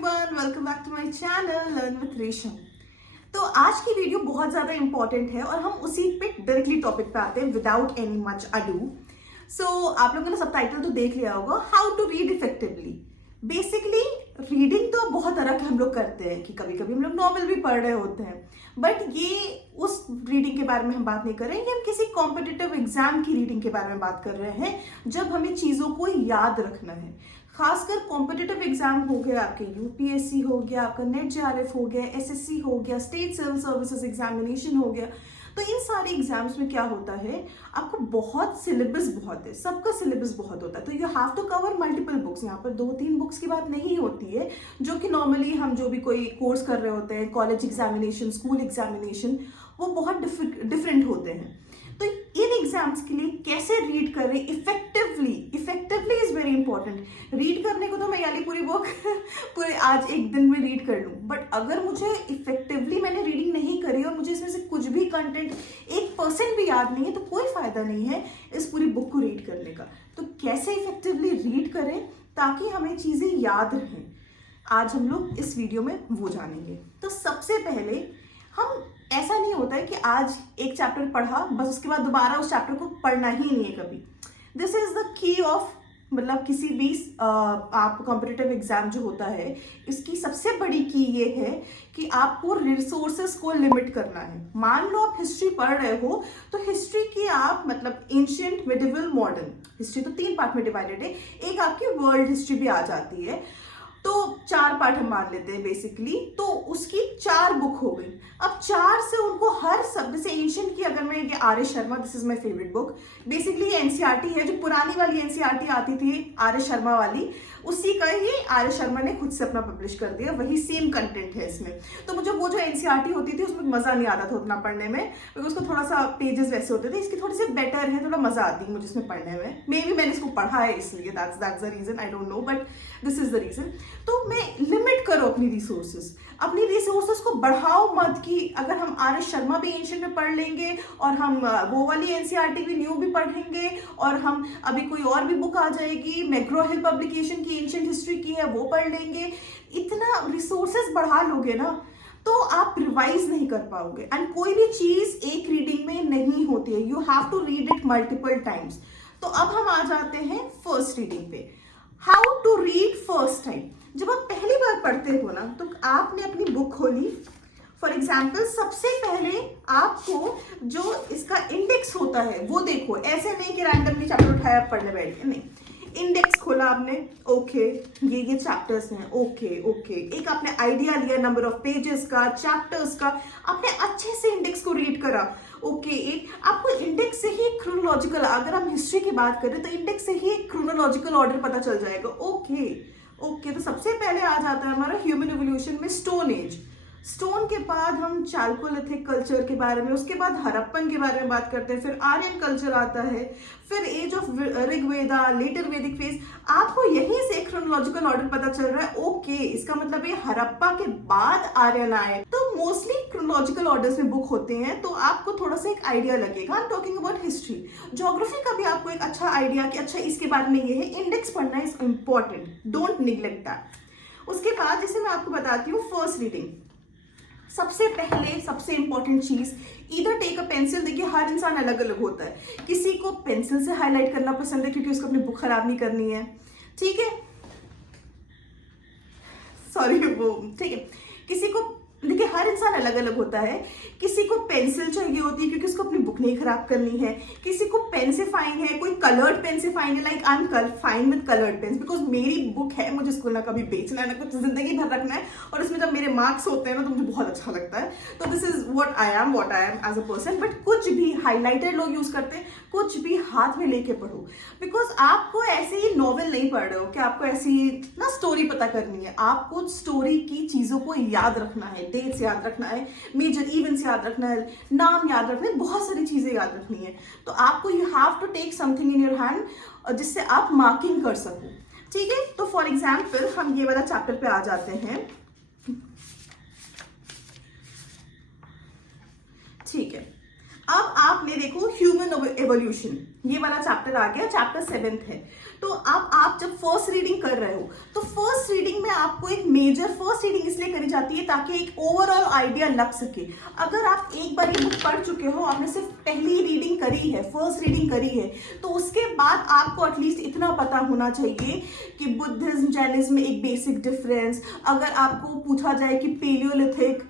Everyone, welcome back to my channel learn with Resham. तो आज की वीडियो बहुत ज़्यादा इंपॉर्टेंट है और हम उसी पे डायरेक्टली टॉपिक पे आते हैं without any much ado. So आप लोगों ने सबटाइटल तो देख लिया होगा, how to read effectively. Basically reading तो बहुत तरह के हम लोग करते हैं कि कभी कभी हम लोग नॉवेल भी पढ़ रहे होते हैं, बट ये उस रीडिंग के बारे में हम बात नहीं कर रहे हैं। हम किसी कॉम्पिटिटिव एग्जाम की रीडिंग के बारे में बात कर रहे हैं जब हमें चीज़ों को याद रखना है। खासकर कॉम्पिटिटिव एग्जाम हो गया, आपके यूपीएससी हो गया, आपका नेट जेआरएफ हो गया, एसएससी हो गया, स्टेट सिविल सर्विसेज एग्जामिनेशन हो गया। तो इन सारे एग्जाम्स में क्या होता है, आपको बहुत सिलेबस बहुत है, सबका सिलेबस बहुत होता है, तो you have to cover multiple books. यहाँ पर 2-3 बुक्स की बात नहीं होती है, जो कि नॉर्मली हम जो भी कोई कोर्स कर रहे होते हैं, कॉलेज एग्जामिनेशन, स्कूल एग्जामिनेशन, वो बहुत डिफरेंट होते हैं। तो इन एग्जाम्स के लिए कैसे रीड करें effectively is very important. Read करने को तो मैं यानी पूरी बुक पूरे आज एक दिन में रीड कर लूँ, बट अगर मुझे इफेक्टिवली मैंने रीडिंग नहीं करी और मुझे इसमें से कुछ भी कंटेंट 1% भी याद नहीं है, तो कोई फायदा नहीं है इस पूरी बुक को रीड करने का। तो कैसे इफेक्टिवली रीड करें ताकि हमें चीजें याद रहें, आज हम लोग इस वीडियो में वो जानेंगे। तो सबसे पहले हम ऐसा नहीं होता है कि आज एक चैप्टर पढ़ा बस उसके बाद दोबारा उस चैप्टर को पढ़ना ही नहीं है कभी। This is the key of, मतलब किसी भी आप कॉम्पिटिटिव एग्जाम जो होता है, इसकी सबसे बड़ी की ये है कि आपको रिसोर्सेस को लिमिट करना है। मान लो आप हिस्ट्री पढ़ रहे हो, तो हिस्ट्री की आप मतलब एंशिएंट, मिडिवल, मॉडर्न हिस्ट्री, तो 3 पार्ट में डिवाइडेड है। एक आपकी वर्ल्ड हिस्ट्री भी आ जाती है, तो 4 पार्ट हम मान लेते हैं बेसिकली, तो उसकी 4 बुक हो गई। अब 4 से उनको हर सब, जैसे एंशिएंट की अगर मैं, ये R S Sharma, this is my favourite book. Basically NCERT है, जो पुरानी वाली एनसीईआरटी आती थी आर एस शर्मा वाली, उसी का ही आर एस शर्मा ने खुद से अपना पब्लिश कर दिया, वही सेम कंटेंट है इसमें। तो मुझे वो जो एनसीईआरटी होती थी उसमें मजा नहीं आता था उतना पढ़ने में, क्योंकि उसको थोड़ा सा पेजेस वैसे होते थे। इसकी थोड़ी सी बेटर है, थोड़ा मजा आती है मुझे इसमें पढ़ने में। मे बी मैंने इसको पढ़ा है इसलिए, that's the reason, I don't know, but this is the reason. तो मैं लिमिट करो अपनी रिसोर्सेस को बढ़ाओ मत, कि अगर हम आर एस शर्मा भी एंशिएंट में पढ़ लेंगे और हम वो वाली एनसीईआरटी भी न्यू भी पढ़ेंगे और हम अभी कोई और भी बुक आ जाएगी, मैग्रो हिल पब्लिकेशन की एंशिएंट हिस्ट्री की है, वो पढ़ लेंगे, इतना रिसोर्सेस बढ़ा लोगे ना तो आप रिवाइज नहीं कर पाओगे। एंड कोई भी चीज एक रीडिंग में नहीं होती है, you have to read it multiple times. तो अब हम आ जाते हैं फर्स्ट रीडिंग पे, how to read first time. जब आप पहली बार पढ़ते हो ना, तो आपने अपनी बुक खोली, फॉर एग्जाम्पल सबसे पहले आपको जो इसका इंडेक्स होता है वो देखो। ऐसे नहीं कि रैंडमली चैप्टर उठाया पढ़ने बैठ गए, नहीं, इंडेक्स खोला आपने, ओके ये चैप्टर्स हैं, ओके एक आपने आइडिया लिया नंबर ऑफ पेजेस का, चैप्टर्स का, आपने अच्छे से इंडेक्स को रीड करा, ओके आपको इंडेक्स से ही क्रोनोलॉजिकल, अगर हम हिस्ट्री की बात करें तो इंडेक्स से ही क्रोनोलॉजिकल ऑर्डर पता चल जाएगा। ओके तो सबसे पहले आ जाता है हमारा ह्यूमन एवोल्यूशन में स्टोन एज। स्टोन के बाद हम चालकोलिथिक कल्चर के बारे में, उसके बाद हड़प्पन के बारे में बात करते हैं, फिर आर्यन कल्चर आता है, फिर एज ऑफ ऋग्वेदा, लेटर वैदिक फेज। आपको यहीं से क्रोनोलॉजिकल ऑर्डर पता चल रहा है, ओके इसका मतलब ये हड़प्पा के बाद आर्यन आए। तो मोस्टली क्रोनोलॉजिकल ऑर्डर्स में बुक होते हैं, तो आपको थोड़ा सा एक आइडिया लगेगा। I am talking about history. Geography का भी आपको एक अच्छा आइडिया कि अच्छा इसके बारे में ये है, इंडेक्स पढ़ना is important, don't neglect that. उसके बाद जैसे मैं आपको बताती हूँ फर्स्ट रीडिंग, सबसे पहले सबसे इंपॉर्टेंट चीज, इधर टेक अ पेंसिल। देखिए हर इंसान अलग अलग होता है, किसी को पेंसिल से हाईलाइट करना पसंद है क्योंकि उसको अपनी बुक खराब नहीं करनी है, ठीक है, सॉरी वो ठीक है। किसी को, देखिए हर इंसान अलग अलग होता है, किसी को पेंसिल चाहिए होती है क्योंकि उसको अपनी बुक नहीं खराब करनी है, किसी को पेन से फाइन है, कोई कलर्ड पेन से फाइन है, like I am fine with coloured pens, because मेरी बुक है, मुझे इसको ना कभी बेचना है ना कुछ, जिंदगी भर रखना है, और इसमें जब मेरे मार्क्स होते हैं ना तो मुझे बहुत अच्छा लगता है। तो this is what I am as a person. But कुछ भी हाईलाइटर लोग यूज करते हैं, कुछ भी हाथ में लेके पढ़ो, बिकॉज आपको ऐसे ही नॉवेल नहीं पढ़ रहे हो कि आपको ऐसी ना स्टोरी पता करनी है, आपको स्टोरी की चीजों को याद रखना है, डेट्स याद रखना है, मेजर इवेंट्स याद रखना है, नाम याद रखना है, बहुत सारी चीजें याद रखनी है। तो आपको you have to take something in your hand जिससे आप मार्किंग कर सको, ठीक है। तो फॉर एग्जाम्पल हम ये वाला चैप्टर पे आ जाते हैं, ठीक है। अब आपने देखो ह्यूमन एवोल्यूशन, ये वाला चैप्टर आ गया, चैप्टर 7th है। तो अब आप जब फर्स्ट रीडिंग कर रहे हो, तो फर्स्ट रीडिंग में आपको एक मेजर फर्स्ट रीडिंग इसलिए करी जाती है ताकि एक ओवरऑल आइडिया लग सके। अगर आप एक बार ये बुक पढ़ चुके हो, आपने सिर्फ पहली रीडिंग करी है, फर्स्ट रीडिंग करी है, तो उसके बाद आपको एटलीस्ट इतना पता होना चाहिए कि बुद्धिज्म जैनिज्म में एक बेसिक डिफरेंस। अगर आपको पूछा जाए कि पेलियोलिथिक,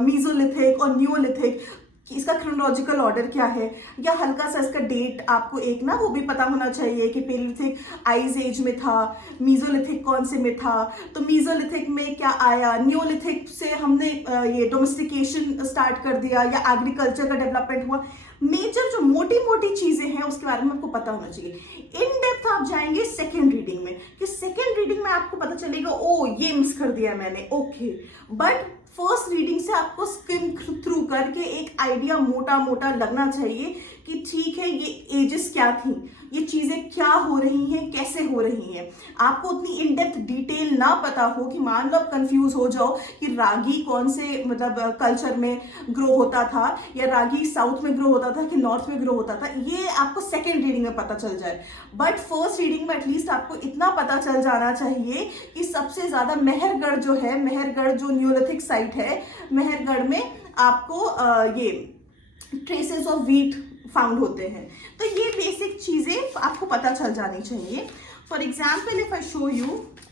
मीजोलिथिक और न्यूलिथिक, कि इसका क्रोनोलॉजिकल ऑर्डर क्या है, या हल्का सा इसका डेट आपको एक ना वो भी पता होना चाहिए कि पेलियोलिथिक आइस एज में था, मीजोलिथिक कौन से में था, तो मीजोलिथिक में क्या आया, न्यूलिथिक से हमने ये डोमेस्टिकेशन स्टार्ट कर दिया या एग्रीकल्चर का डेवलपमेंट हुआ। मेजर जो मोटी मोटी चीजें हैं उसके बारे में आपको पता होना चाहिए। इन डेप्थ आप जाएंगे सेकेंड रीडिंग में, कि सेकेंड रीडिंग में आपको पता चलेगा ओ ये मिस कर दिया मैंने, ओके। बट फर्स्ट रीडिंग से आपको स्किम थ्रू करके एक आइडिया मोटा मोटा लगना चाहिए कि ठीक है ये एजेस क्या थी, ये चीजें क्या हो रही हैं, कैसे हो रही हैं। आपको उतनी इन डेप्थ डिटेल ना पता हो कि मान लो आप कंफ्यूज हो जाओ कि रागी कौन से मतलब कल्चर में ग्रो होता था, या रागी साउथ में ग्रो होता था कि नॉर्थ में ग्रो होता था, ये आपको सेकेंड रीडिंग में पता चल जाए। बट फर्स्ट रीडिंग में एटलीस्ट आपको इतना पता चल जाना चाहिए कि सबसे ज्यादा मेहरगढ़ जो है, मेहरगढ़ जो न्यूलिथिक साइट है, मेहरगढ़ में आपको ये ट्रेसेस ऑफ व्हीट फाउंड होते हैं। तो ये बेसिक चीजें आपको पता चल जानी चाहिए। For example if I show you,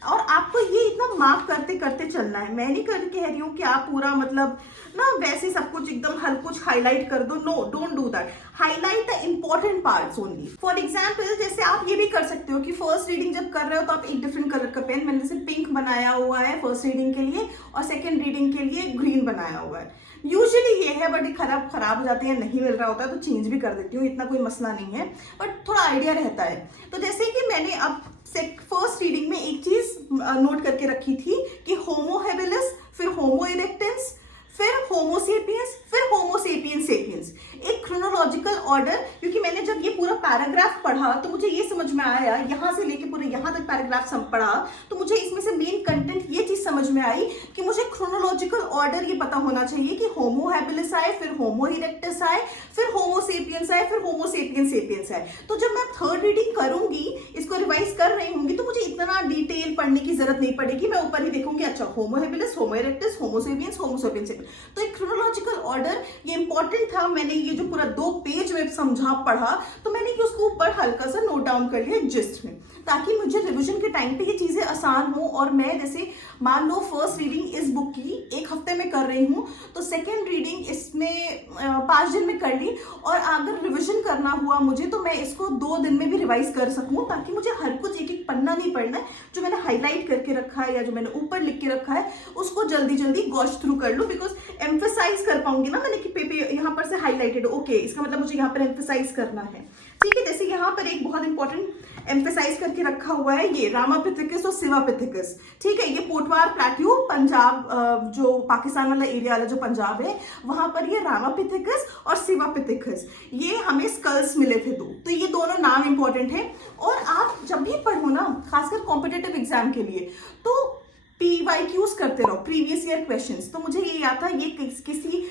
और आपको ये इतना मार्क करते करते चलना है। मैं नहीं कह रही हूँ कि आप पूरा मतलब ना वैसे सब कुछ एकदम हर कुछ हाईलाइट कर दो, no, don't do that. Highlight the important parts only. For example जैसे आप ये भी कर सकते हो कि फर्स्ट रीडिंग जब कर रहे हो तो आप एक डिफरेंट कलर का पेन, मैंने जैसे पिंक बनाया हुआ है फर्स्ट रीडिंग के लिए और सेकेंड रीडिंग के लिए ग्रीन बनाया हुआ है। यूजुअली ये है, बट ये खराब हो जाते हैं, नहीं मिल रहा होता है तो चेंज भी कर देती हूँ, इतना कोई मसला नहीं है, बट थोड़ा आइडिया रहता है। तो जैसे कि मैंने अब फर्स्ट रीडिंग में एक चीज नोट करके रखी थी कि होमो हैबिलिस, फिर होमो इरेक्टेंस, फिर होमो सेपियंस, फिर होमो सेपियंस सेपियंस, एक क्रोनोलॉजिकल ऑर्डर। क्योंकि मैंने जब ये पूरा पैराग्राफ पढ़ा तो मुझे ये समझ में आया, यहाँ से लेके पूरे यहाँ तक पैराग्राफ पढ़ा तो मुझे इसमें से मेन कंटेंट ये चीज समझ में आई कि मुझे क्रोनोलॉजिकल ऑर्डर ये पता होना चाहिए कि होमो हैबिलिस आए, फिर होमो इरेक्टस आए, फिर होमो सेपियंस आए, फिर होमो सेपियंस सेपियंस आए। तो जब मैं थर्ड रीडिंग करूंगी, इसको रिवाइज कर रही होंगी, तो मुझे इतना डिटेल पढ़ने की जरूरत नहीं पड़ेगी। मैं ऊपर ही देखूंगी, अच्छा होमो हैबिलिस, होमो इरेक्टस, होमो सेपियंस, होमो सेपियंस। तो एक क्रोनोलॉजिकल ऑर्डर ये इंपॉर्टेंट था। मैंने ये जो पूरा 2 पेज में समझा पढ़ा तो मैंने उसको ऊपर हल्का सा नोट डाउन कर लिया जिस्ट में, ताकि मुझे रिवीजन के टाइम पे ये चीजें आसान हो। और मैं जैसे मान लो फर्स्ट रीडिंग इस बुक की 1 हफ्ते में कर रही हूँ, तो सेकेंड रीडिंग इसमें 5 दिन में कर ली, और अगर रिवीजन करना हुआ मुझे तो मैं इसको 2 दिन में भी रिवाइज कर सकूं, ताकि मुझे हर कुछ एक एक पन्ना नहीं पढ़ना है। जो मैंने हाईलाइट करके रखा है या जो मैंने ऊपर लिख के रखा है उसको जल्दी जल्दी गॉश थ्रू कर लूं, बिकॉज एम्फेसाइज कर पाऊंगी ना मैंने कि पेपर यहाँ पर से हाईलाइटेड, ओके इसका मतलब मुझे यहाँ पर एम्फेसाइज करना है। ठीक है, जैसे यहाँ पर एक बहुत इंपॉर्टेंट एम्फेसाइज करके रखा हुआ है ये रामापिथिकस और शिवापिथिकस। ठीक है, ये पोटवार प्लेट्यू पंजाब, जो पाकिस्तान वाला एरिया वाला जो पंजाब है, वहां पर ये रामापिथिकस और शिवापिथिकस, ये हमें स्कल्स मिले थे 2, तो ये दोनों नाम इंपॉर्टेंट है। और आप जब भी पढ़ो ना, खासकर कॉम्पिटेटिव एग्जाम के लिए, तो PYQs करते रहो, प्रीवियस ईयर क्वेश्चंस। तो मुझे ये याद था ये किसी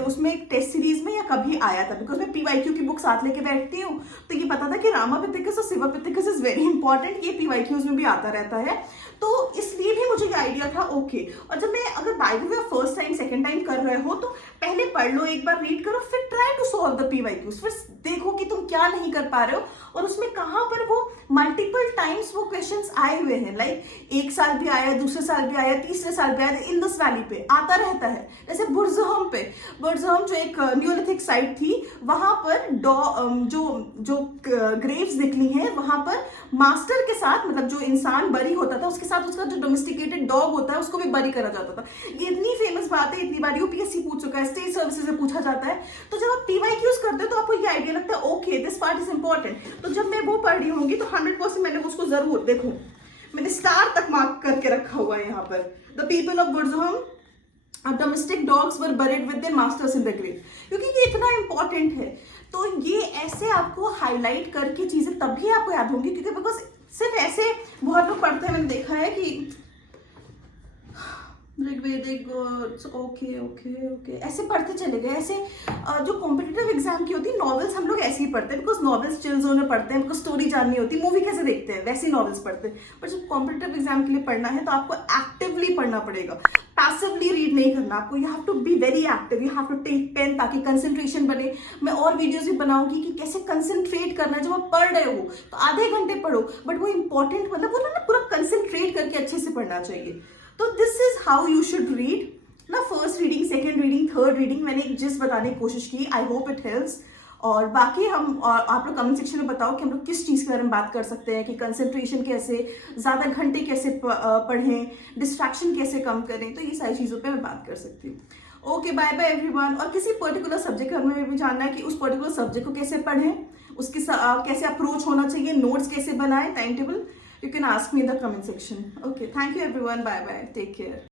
उसमें टेस्ट सीरीज में या कभी आया था, बिकॉज मैं PYQ की बुक साथ लेके बैठती हूँ, तो ये पता था कि रामापिथिकस और शिवापिथिकस इज वेरी इंपॉर्टेंट, ये PYQs में भी आता रहता है, तो इसलिए भी मुझे ये आइडिया था। ओके, और जब मैं अगर by the way first time second time कर रहे हो तो पहले पढ़ लो, एक बार रीड करो, फिर try to solve the PYQs, फिर देखो कि तुम क्या नहीं कर पा रहे हो, और उसमें कहाँ पर वो मल्टीपल टाइम्स वो क्वेश्चंस आए हुए हैं। लाइक 1 साल भी आया, दूसरे साल भी आया, तीसरे साल भी आया, इंडस वैली पे आता रहता है। जैसे बुर्जहम पे, बुर्जहम जो एक न्यूलिथिक साइट थी, वहां पर जो ग्रेव्स निकली हैं, वहां पर मास्टर के साथ, मतलब जो इंसान बरी होता था उसके साथ उसका जो डोमेस्टिकेटेड डॉग होता है उसको भी बरी करा जाता था। ये इतनी फेमस बात है, इतनी बार UPSC पूछ चुका है, स्टेट सर्विसेज से पूछा जाता है। तो जब आप PYQs करते हो तो आपको ये आइडिया लगता है okay this part is important. तो जब मैं वो पढ़ रही होंगी तो 100% मैंने उसको जरूर, देखो मैंने स्टार तक मार्क करके रखा हुआ है यहाँ पर, the people of Burzahom domestic dogs were buried with their masters in the grave, क्योंकि ये इतना इंपॉर्टेंट है। तो ये ऐसे आपको हाईलाइट करके चीजें तभी आपको याद होंगी, क्योंकि बिकॉज सिर्फ ऐसे बहुत लोग पढ़ते हैं, मैंने देखा है कि आयुर्वेदिक, ओके ओके ओके, ऐसे पढ़ते चले गए। ऐसे जो कॉम्पिटिटिव एग्जाम की होती है नॉवेल्स हम लोग ऐसे ही पढ़ते हैं, बिकॉज नॉवेल्स चिल जोन में पढ़ते हैं, बिकॉज स्टोरी जाननी होती है, मूवी कैसे देखते हैं वैसे ही नॉवेल्स पढ़ते हैं। पर जब कॉम्पिटिटिव एग्जाम के लिए पढ़ना है तो आपको एक्टिवली पढ़ना पड़ेगा, पैसिवली रीड नहीं करना आपको। You have to be very active, you have to take pen ताकि कंसंट्रेशन बने। मैं और वीडियोस भी बनाऊंगी कि कैसे कंसंट्रेट करना है। जब आप पढ़ रहे हो तो आधे घंटे पढ़ो, बट वो इंपॉर्टेंट मतलब वो ना पूरा कंसंट्रेट करके अच्छे से पढ़ना चाहिए। तो this is how you should read ना, first reading, second reading, third reading. मैंने एक जिस बताने की कोशिश की, आई होप इट हेल्प्स। और बाकी हम और आप लोग कमेंट सेक्शन में बताओ कि हम लोग किस चीज़ के बारे में बात कर सकते हैं, कि कंसंट्रेशन कैसे, ज़्यादा घंटे कैसे पढ़ें, डिस्ट्रैक्शन कैसे कम करें। तो ये सारी चीज़ों पे मैं बात कर सकती हूँ। Okay, bye bye everyone. और किसी पर्टिकुलर सब्जेक्ट के बारे में भी जानना है कि उस पर्टिकुलर सब्जेक्ट को कैसे पढ़ें, उसके कैसे अप्रोच होना चाहिए, नोट्स कैसे बनाएं, time table, you can ask me in the comment section. Okay, thank you everyone, bye bye, take care.